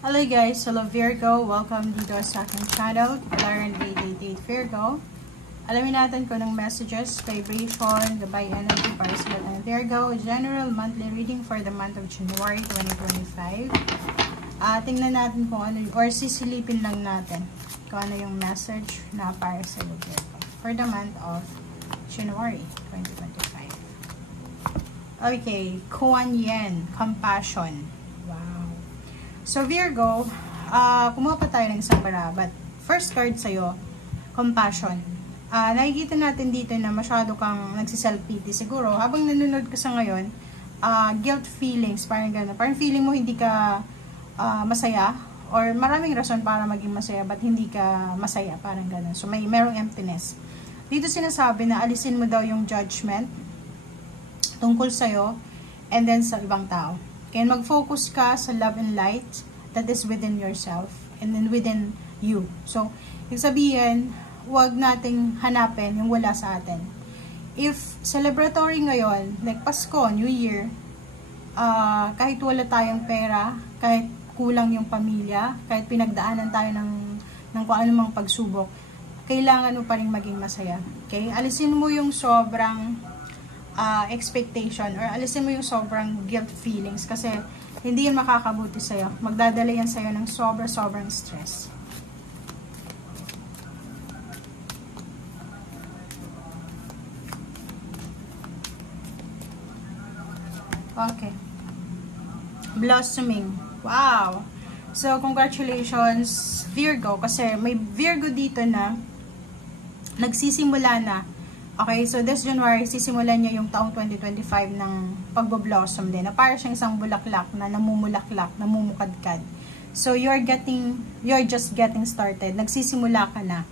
Hello guys, hello Virgo, welcome dito sa aking channel, Kalaran 888 Virgo. Alamin natin kung anong messages, vibration, gabay energy para sa lahat ng Virgo, general monthly reading for the month of January 2025. Tingnan natin kung ano, or sisilipin lang natin kung ano yung message na para sa Virgo for the month of January 2025. Okay, Kuan Yin, compassion. So, Virgo, kumuha pa tayo ng isang bara, but first card sa'yo, compassion. Nakikita natin dito na masyado kang nagsiself-pity. Siguro, habang nanonood ka sa ngayon, guilt feelings, parang gano'n. Parang feeling mo hindi ka masaya, or maraming rason para maging masaya, but hindi ka masaya, parang gano'n. So, merong emptiness. Dito sinasabi na alisin mo daw yung judgment tungkol sa'yo, and then sa ibang tao. Kaya mag-focus ka sa love and light that is within yourself and then within you. So, ibig sabihin, huwag nating hanapin yung wala sa atin. If celebratory ngayon, like Pasko, New Year, kahit wala tayong pera, kahit kulang yung pamilya, kahit pinagdaanan tayo ng kung anumang pagsubok, kailangan mo pa rin maging masaya. Okay? Alisin mo yung sobrang expectation or alisin mo yung sobrang guilt feelings kasi hindi yan makakabuti sa'yo. Magdadala yan sa'yo ng sobrang stress. Okay. Blossoming. Wow! So, congratulations Virgo kasi may Virgo dito na nagsisimula na. Okay, so this January, sisimulan niya yung taong 2025 ng pagbo-blossom din. Na parang siyang isang bulaklak na namumulaklak, namumukadkad. So, you're just getting started. Nagsisimula ka na.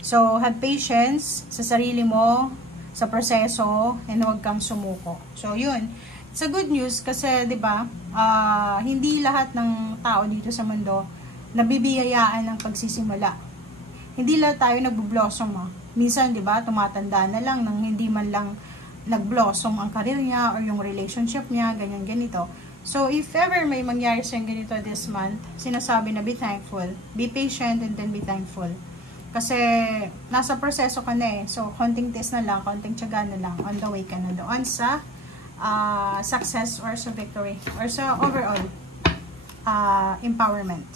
So, have patience sa sarili mo, sa proseso, and huwag kang sumuko. So, yun. It's a good news kasi, di ba, hindi lahat ng tao dito sa mundo nabibiyayaan ng pagsisimula. Hindi lahat tayo nagbo-blossom, Minsan, di ba, tumatanda na lang nang hindi man lang nag-blossom ang career niya or yung relationship niya, ganyan ganito. So, if ever may mangyari siyang ganito this month, sinasabi na be thankful, be patient, and then be thankful. Kasi, nasa proseso ka na So, konting test na lang, konting tiyaga na lang, on the way ka na doon sa success or sa victory or sa overall empowerment.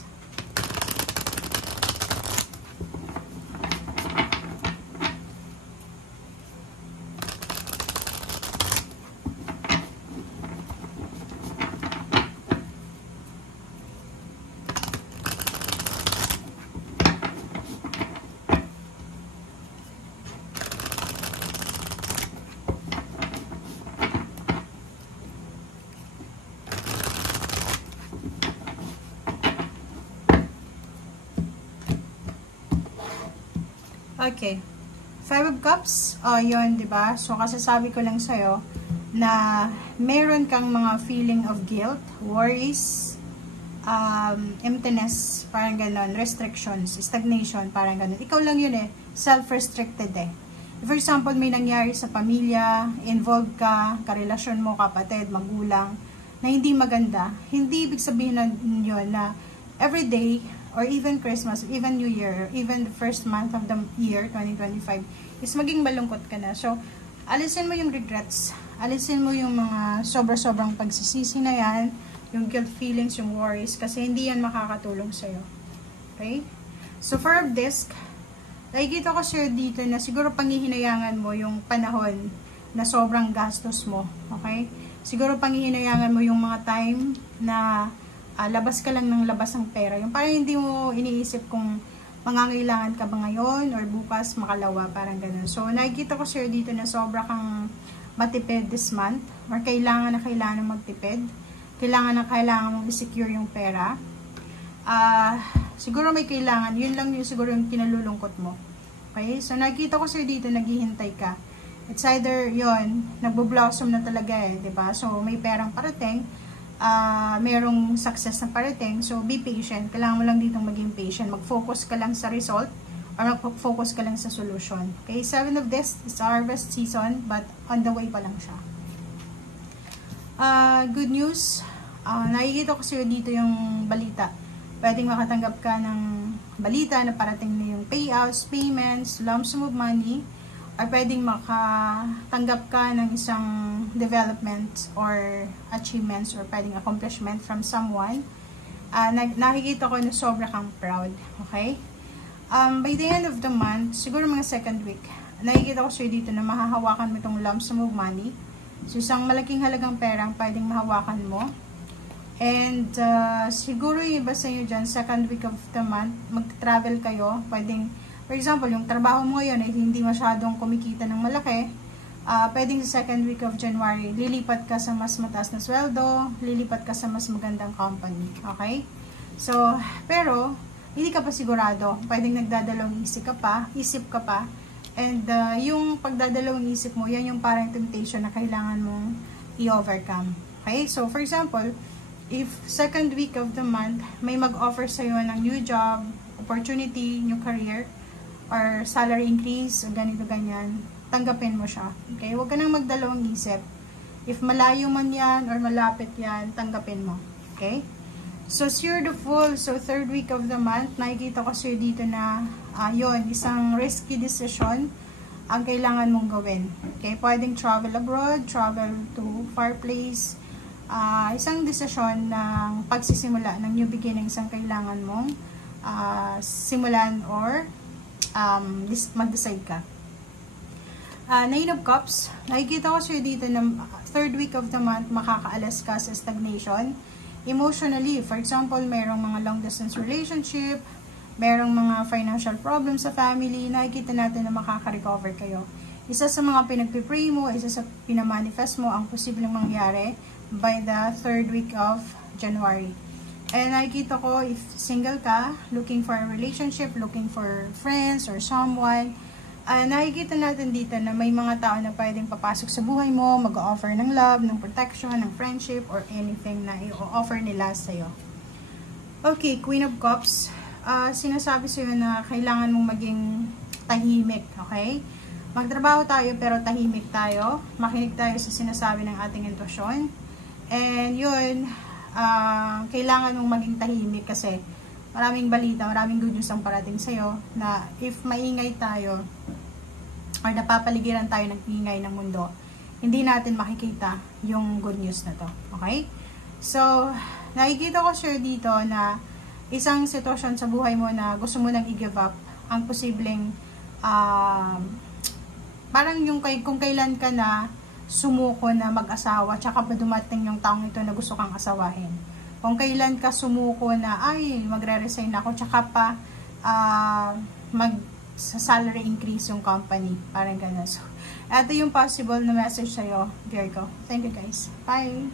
Okay. 5 of Cups, yun, diba? So, kasi sabi ko lang sa'yo na meron kang mga feeling of guilt, worries, emptiness, parang ganon, restrictions, stagnation, parang ganon. Ikaw lang yun self-restricted For example, may nangyari sa pamilya, involved ka, karelasyon mo, kapatid, magulang, na hindi maganda. Hindi ibig sabihin na yun na everyday, or even Christmas, even New Year, even the first month of the year, 2025, is maging malungkot ka na. So, alisin mo yung regrets. Alisin mo yung mga sobrang pagsisisi na yan, yung guilt feelings, yung worries, kasi hindi yan makakatulong sa'yo. Okay? So, for a disc, nakikita ko sa'yo dito na siguro panghihinayangan mo yung panahon na sobrang gastos mo. Okay? Siguro panghihinayangan mo yung mga time na labas ka lang ng labas ng pera. Yung parang hindi mo iniisip kung mangangailangan ka ba ngayon or bukas makalawa, parang ganun. So, nakikita ko sa'yo dito na sobra kang matipid this month or kailangan magtipid. Kailangan mong i-secure yung pera. Siguro may kailangan. Yun lang yung siguro yung kinalulungkot mo. Okay? So, nakikita ko sa'yo dito, naghihintay ka. It's either yun, nagbo-blossom na talaga diba? So, may perang parating, merong success na parating. So, be patient. Kailangan mo lang dito maging patient. Mag-focus ka lang sa result or mag-focus ka lang sa solution. Okay? 7 of this is harvest season but on the way pa lang siya. Good news. Nakikita ko sa'yo dito yung balita. pwedeng makatanggap ka ng balita na parating na yung payouts, payments, lump sum of money, or pwedeng makatanggap ka ng isang development or achievements or pwedeng accomplishment from someone. Nakikita ko na sobra kang proud. Okay? By the end of the month, siguro mga second week, nakikita ko sa'yo dito na mahahawakan mo itong lump sum of money. So, isang malaking halagang perang pwedeng mahawakan mo. And siguro yung iba sa inyo dyan, second week of the month, mag-travel kayo. Pwedeng, for example, yung trabaho mo ngayon ay hindi masyadong kumikita ng malaki. Pwedeng sa second week of January, lilipat ka sa mas mataas na sweldo, lilipat ka sa mas magandang company. Okay? So, pero, hindi ka pa sigurado. Pwedeng nagdadalawang isip ka pa. And yung pagdadalawang isip mo, yan yung parang temptation na kailangan mong i-overcome. Okay? So, for example, if second week of the month, may mag-offer sa'yo ng new job, opportunity, new career, or salary increase, o ganito, ganyan, tanggapin mo siya. Okay? Huwag ka nang magdalawang isip. If malayo man yan, or malapit yan, tanggapin mo. Okay? So, Seer the Fool. So, third week of the month, nakikita ko sa'yo dito na, yun, isang risky decision ang kailangan mong gawin. Okay? Pwedeng travel abroad, travel to far place, isang desisyon ng pagsisimula ng new beginnings ang kailangan mong simulan or mag-decide ka. Nine of Cups, nakikita ko sa'yo dito na third week of the month makakaalas ka sa stagnation. Emotionally, for example, mayroong mga long distance relationship, mayroong mga financial problems sa family, nakikita natin na makaka-recover kayo. Isa sa mga pinagpipray mo, isa sa pinamanifest mo ang posibleng mangyari by the third week of January. And nakikita ko, if single ka, looking for a relationship, looking for friends or someone, nakikita natin dito na may mga tao na pwedeng papasok sa buhay mo, mag-offer ng love, ng protection, ng friendship, or anything na i-offer nila sa'yo. Okay, Queen of Cups, sinasabi sa'yo na kailangan mong maging tahimik, okay? Magtrabaho tayo pero tahimik tayo, makinig tayo sa sinasabi ng ating intuition. And yun, kailangan mong maging tahimik kasi maraming balita, maraming good news ang parating sa'yo na if maingay tayo or napapaligiran tayo ng ingay ng mundo, hindi natin makikita yung good news na to. Okay? So, nakikita ko sure dito na isang sitwasyon sa buhay mo na gusto mo nang i-give up, ang posibleng parang yung kung kailan ka na sumuko na mag-asawa, tsaka ba dumating yung taong ito na gusto kang asawahin. Kung kailan ka sumuko na, ay, magre-resign ako, tsaka pa sa salary increase yung company. Parang gano'n. So, ito yung possible na message sa'yo, Virgo. Thank you guys. Bye!